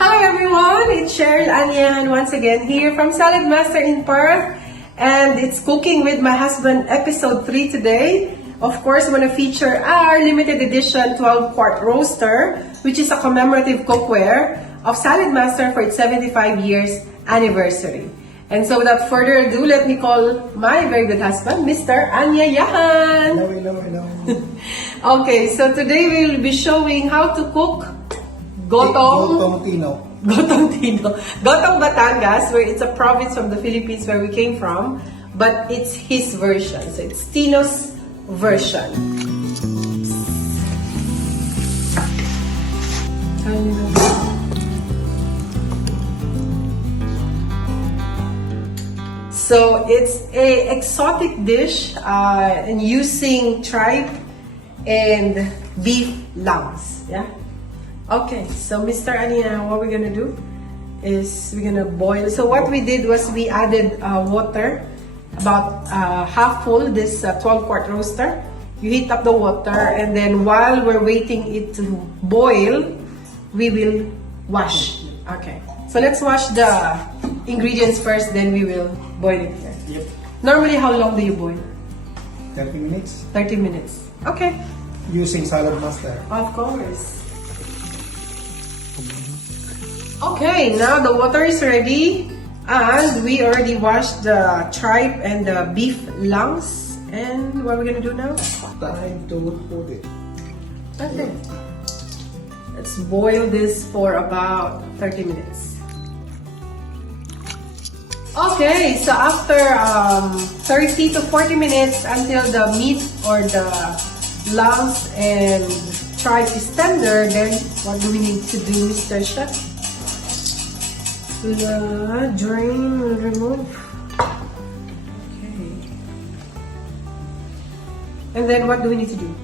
Hi everyone, it's Anyayahan once again here from Saladmaster in Perth, and it's Cooking with My Husband episode 3 today. Of course, I'm going to feature our limited edition 12-quart roaster, which is a commemorative cookware of Saladmaster for its 75 years anniversary. And so without further ado, let me call my very good husband, Mr. Anyayahan. Hello. Okay, so today we'll be showing how to cook Gotong Batangas, where it's a province from the Philippines where we came from, but it's his version. So it's Tino's version. So it's a exotic dish and using tripe and beef lungs. Yeah. Okay, so Mr. Ania, what we're gonna do is we're gonna boil. So what we did was we added water, about half full, this 12-quart roaster. You heat up the water, and then while we're waiting it to boil, we will wash. Okay, so let's wash the ingredients first, then we will boil it here. Yep. Normally, how long do you boil? 30 minutes. 30 minutes. Okay. Using Saladmaster. Of course. Okay, now the water is ready, and we already washed the tripe and the beef lungs. And what are we gonna do now? Time to put it. Okay. Let's boil this for about 30 minutes. Okay, so after 30 to 40 minutes until the meat or the lungs and tripe is tender, then what do we need to do, Mr. Chef? Drain, remove. Okay. And then what do we need to do?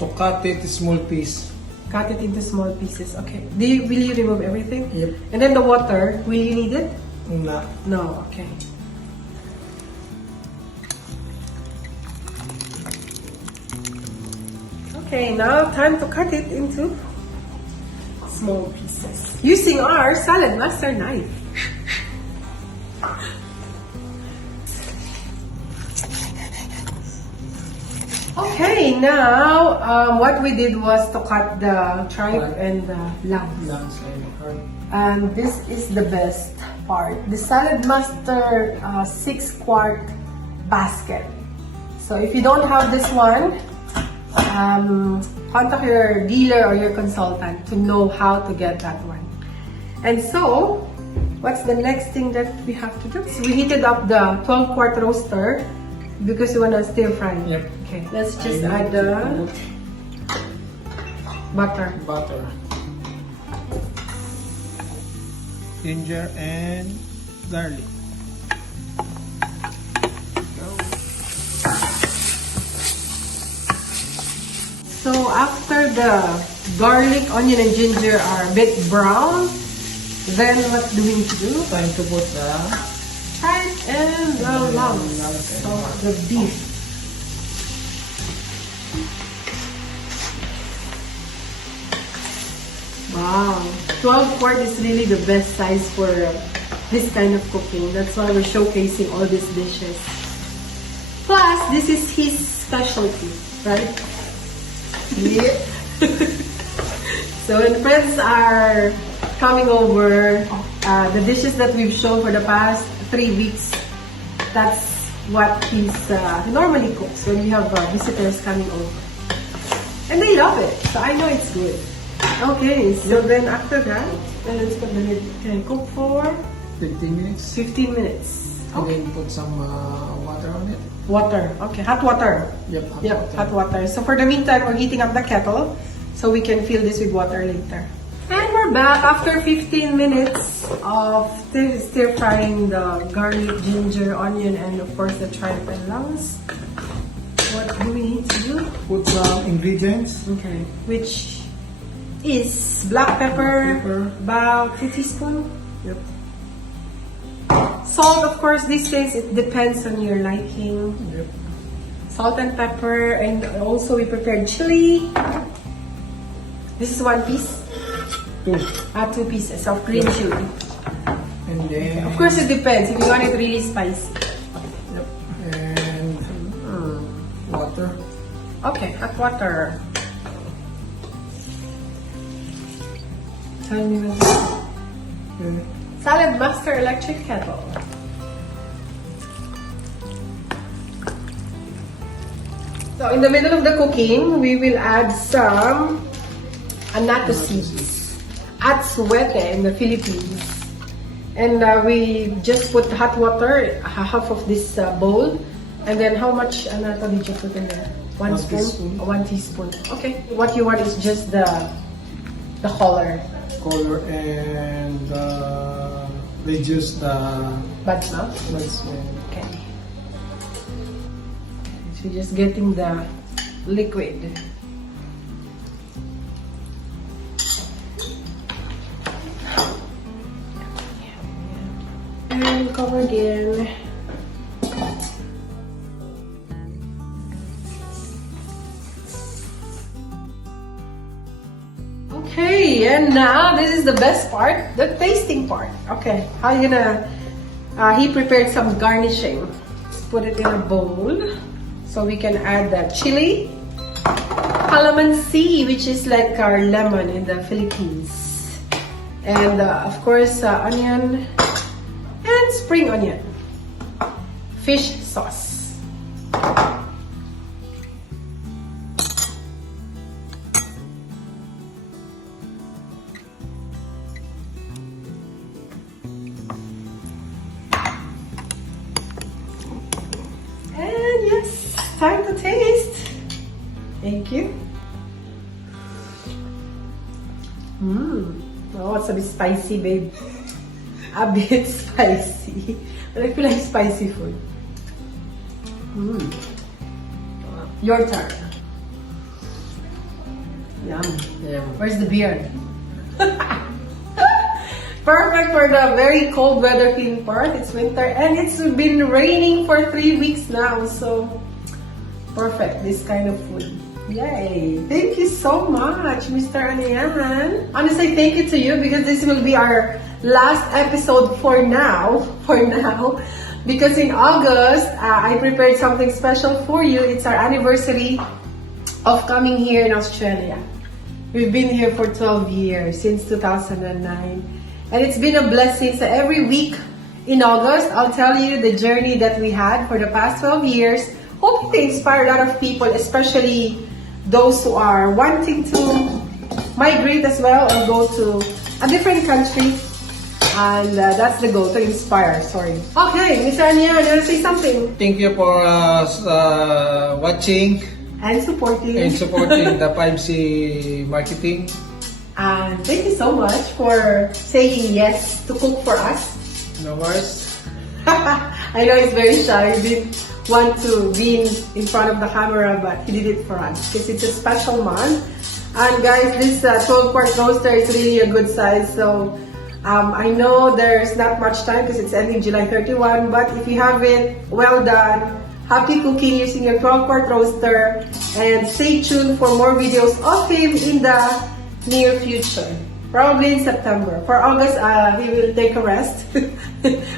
To cut it small piece. Cut it into small pieces. Okay. Will you remove everything? Yep. And then the water, will you need it? No. No, okay. Okay, now time to cut it into small pieces. Using our Saladmaster knife. Okay, now what we did was to cut the tripe and the lungs. Lungs and heart. And this is the best part. The Saladmaster 6-quart basket. So if you don't have this one, contact your dealer or your consultant to know how to get that one. And so, what's the next thing that we have to do? So we heated up the 12-quart roaster because we want to stir fry. Yep. Okay, let's just add the butter. Ginger and garlic. So after the garlic, onion, and ginger are a bit brown, then what do we need to do? Time to put the Tripe and the lungs. So the beef. Wow, 12-quart is really the best size for this kind of cooking. That's why we're showcasing all these dishes. Plus, this is his specialty, right? yeah. So when friends are coming over, the dishes that we've shown for the past 3 weeks, that's what he normally cooks when we have visitors coming over. And they love it, so I know it's good. Okay, so then after that, let's put the lid. Can cook for 15 minutes. 15 minutes. And then put some water on it. Water. Okay, hot water. Yep. Hot water. So for the meantime, we're heating up the kettle so we can fill this with water later. And we're back after 15 minutes of stir frying the garlic, ginger, onion, and of course the tripe and lungs. What do we need to do? Put some ingredients. Okay. Which is black pepper, about 2 teaspoons. Yep. Salt, of course, these days it depends on your liking. Yep. Salt and pepper, and also we prepared chili. This is 1 piece. 2. 2 pieces of green chili. And then, Of course, it depends if you want it really spicy. and water. Okay, hot water. Tell me when. Okay. Saladmaster electric kettle. So in the middle of the cooking, we will add some annatto seeds. Atsuete in the Philippines. And we just put hot water, half of this bowl. And then how much annatto did you put in there? 1 spoon? teaspoon. 1 teaspoon. Okay. What you want is just the color. Color and reduce the Bad smell? bad smell. Okay. So just getting the liquid. And cover again. Okay, and now this is the best part, the tasting part. Okay, how you gonna, he prepared some garnishing. Let's put it in a bowl. So we can add the chili, calamansi, which is like our lemon in the Philippines. And of course, onion and spring onion. Fish sauce. And yes, time to taste. Thank you. Oh, it's a bit spicy, babe. A bit spicy. But I feel like spicy food. Your turn. Yum. Where's the beer? Perfect for the very cold weather here in Perth. It's winter and it's been raining for 3 weeks now. So, perfect. This kind of food. Yay! Thank you so much, Mr. Anyayahan. I want to say thank you to you because this will be our last episode for now. Because in August, I prepared something special for you. It's our anniversary of coming here in Australia. We've been here for 12 years, since 2009. And it's been a blessing. So every week in August, I'll tell you the journey that we had for the past 12 years. Hoping to inspire a lot of people, especially those who are wanting to migrate as well or go to a different country. And that's the goal, to inspire. Sorry. Okay, Mr. Anya, you want to say something? Thank you for watching And supporting. and supporting the 5C marketing. And thank you so much for saying yes to cook for us. No worries. I know he's very shy. He didn't want to be in front of the camera, but he did it for us because it's a special month. And guys, this 12-quart roaster is really a good size. So I know there's not much time because it's ending July 31. But if you have it, well done. Happy cooking using your 12-quart roaster. And stay tuned for more videos of him in the near future. Probably in September. For August, he will take a rest,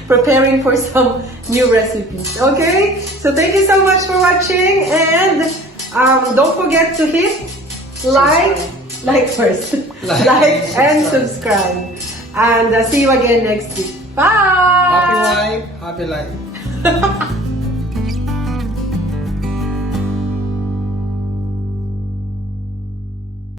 preparing for some new recipes. Okay? So thank you so much for watching, and don't forget to hit like first, like and subscribe. And see you again next week. Bye! Happy life.